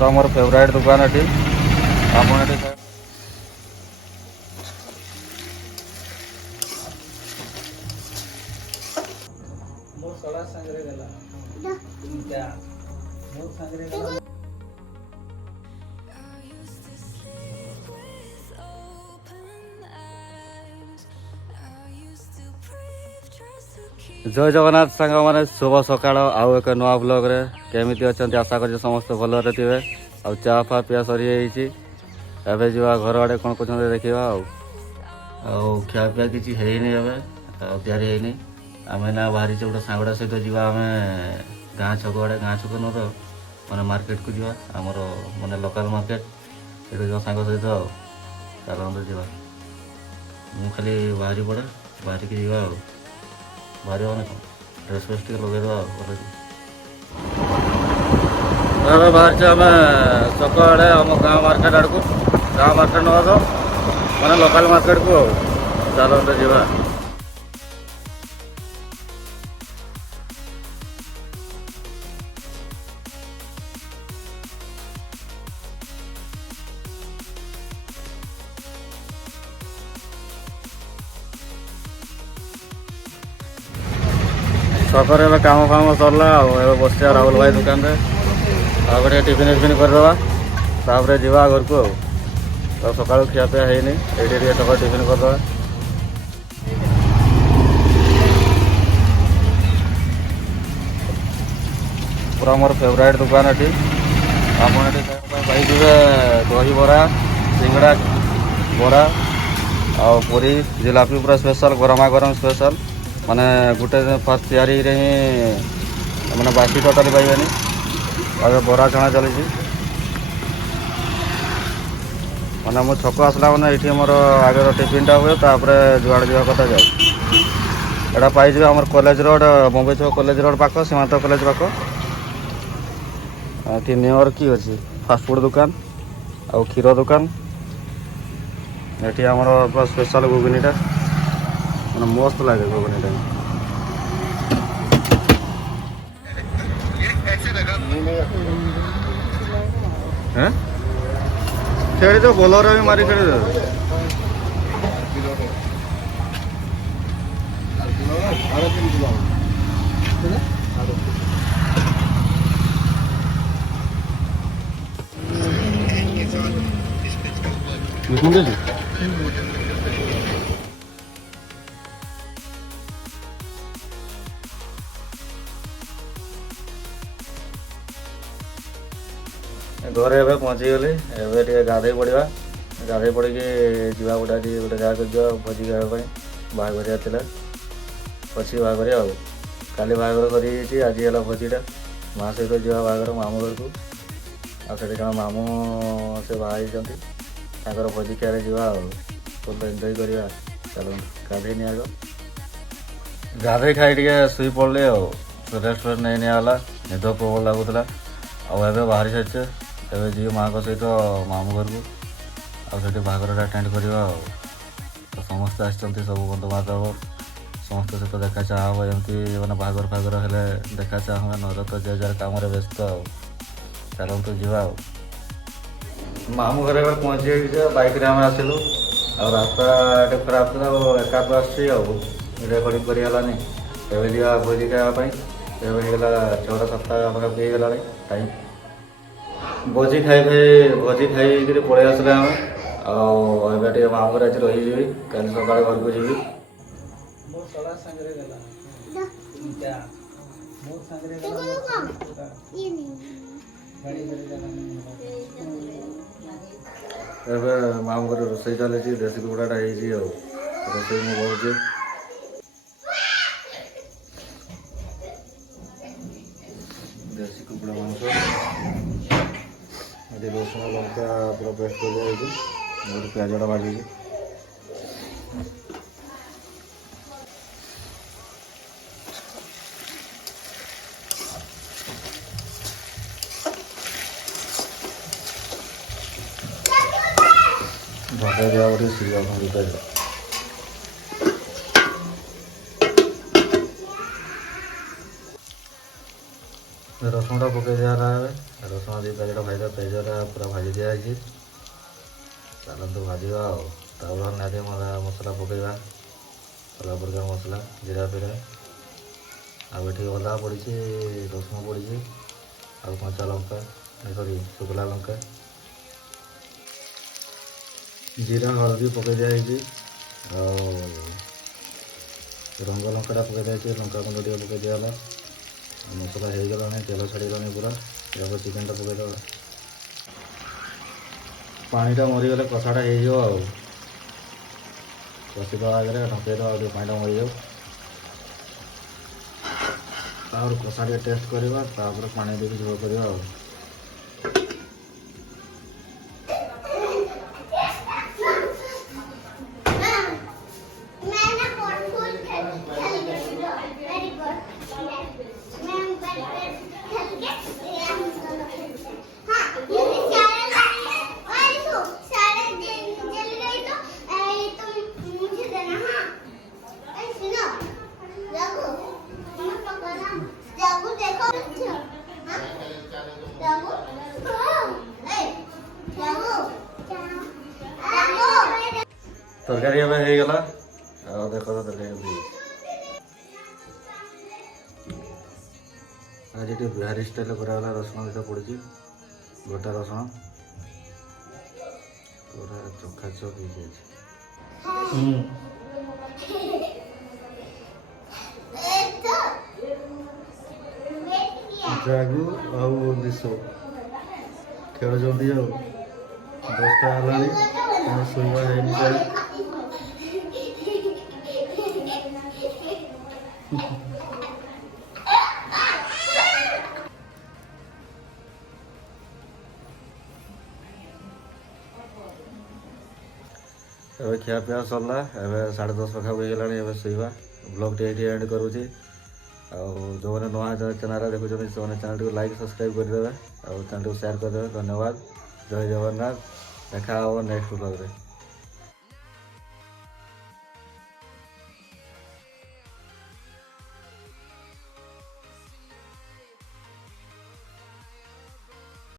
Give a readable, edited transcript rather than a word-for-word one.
पूरा मोर फेवरेट दुकान एटी आपण एटी मोर सला संगरे गला क्या मोर संगरे गला जय जगन्नाथ सांग मैंने शुभ सकाल आउ एक नुआ ब्लॉग रे केमिति अछंती आशा कर समस्त भलरे थे आ चा फा पिया सरी एवं जा घर आड़े कौन कर देखा खिया पिया किसी है तैयारी आम ना बाहरी गोटे सांगड़ा सहित जावा आम गाँ छक आड़े गाँ छक न तो मैंने मार्केट को जावा आमर मैंने लोकल मार्केट ये जो सांग सहित चलते जावा मु खाली बाहरी पड़े बाहर की जावा बाहर मैंने कौन ड्रेस फ्रेस टे लगे बाहर से आम छक आड़े आम गाँव मार्केट आड़ को गाँव मार्केट ना तो मैंने लोकल मार्केट को चलते जावा छकर ए काम फाम सरला बस राहुल भाई दुकान रे आगे टिफिन फिफिन करदे तापर जावा घर को तो सका खियापिया है ये सका टिफिन करदे पूरा मोर फेवरेट दुकान एटी आपण पाइबे दही बरा सिंगड़ा बरा आ पूरी जिलापी पूरा स्पेशल गरमा गरम स्पेशल माने गोटे फास्ट तैयारी ही मैंने बासी टोटाली पाइबानी आगे बरा छणा चली मैंने मो छक आसला मैंने ये मोर आगे टिफिनटा हुए तापर जुआड़ जा कथा जाए यहाँ पाइबे आम कॉलेज रोड बम्बई छक कॉलेज रोड पाख सीमांत कॉलेज पाख ये न्यूयॉर्क की अच्छी फास्टफुड दुकान आ क्षीर दुकान ये आमर पूरा स्पेशल घुगुनीटा मैंने मस्त लगे घुगुनीटा खेड़ी तो बोलर भी मारी खेड़ी घर एवं पहुँची गली एवं गाधे पड़ा गाधे पड़ी जा गोटे गोटे जगह भोजी खावाई बाहर अच्छी बाहर आ काली बाहर सरी आज है भोजीटा माँ सहित जा बाहर मामू घर को आठ जन मामू से बाहर भोजी खाए जा फुल एंजय करवा चलो गाधे नि आग गाधे खाई शुई पड़े रेस्ट फेस्ट नहीं निगला निद प्रबल लगुला आए बाहरी सारी एवं जी माँ सहित मामू घर को आटे बाहर अटेंड करवा तो समस्ते आसब बंधुबांधव समस्त सहित देखा चाह एमती मैंने बाहर फागर हेले देखा चाह ना तो जे जार कम व्यस्त चलतु जा मामू घर पहुँची बैक आम आसलु आ रास्ता खराब था एका आसकॉर्डिंग करगलानी एवं जा भोजी खावाई एवं 6-7 पाखापाखि होगा टाइम भोजी खाई पलि आसले आम आटे मामू घर आज रही कल सका घर को जी मोर सला संगरे गला क्या मोर संगरे गला गाड़ी एवं मामू घर रोसे चली देसी कुकड़ाटा रोसे मुझे देसी कुकड़ा मांस रसुण लंका पूरा पेस्ट कर दिया प्याजटा भाजी भजा दिया गोटे सीधा भाजी रसुणटा पकई दिया रसुण दी पैकेट भाई पेजरा पूरा भाजी दिखाई चलतु भाजा आदि मसला पकईवा अलग प्रकार मसला जीरा फिरा आगे अदा पड़ी रसुण पड़ी आ कंचा लंका सॉरी शुखला लंका जीरा हलदी पकई दिखाई रंग लंका पकई दिखाई लंका गुंड टे पकई दिगला मसला हो गला तेल छाड़गलानी पूरा ये चिकेन टा पकईद पानीटा मरीगले कषाटा हो कषिद आगे ढकेद पानीटा मरी जाऊ और कषा टे टेस्ट करवा पानी देके झोल करवा तरकारी हो गला देख तो तरकारी आज ये बिहारी स्टाइल कराला रसुण दिटा पड़ी गोटा रसुण पूरा चोखा चौक जागू आउ दिशो खेल जल्दी जाओ 10टा है शोवा है एवं खियापिया सरला एवं 10:30 पाखा होगा शोवा ब्लॉग ये एंड करुँचे जो मैंने नुआ चैनल देखुं से चैनल को लाइक सब्सक्राइब करदे और चैनल को शेयर करदे धन्यवाद जय जगन्नाथ देखा नेक्स्ट ब्लॉग रे।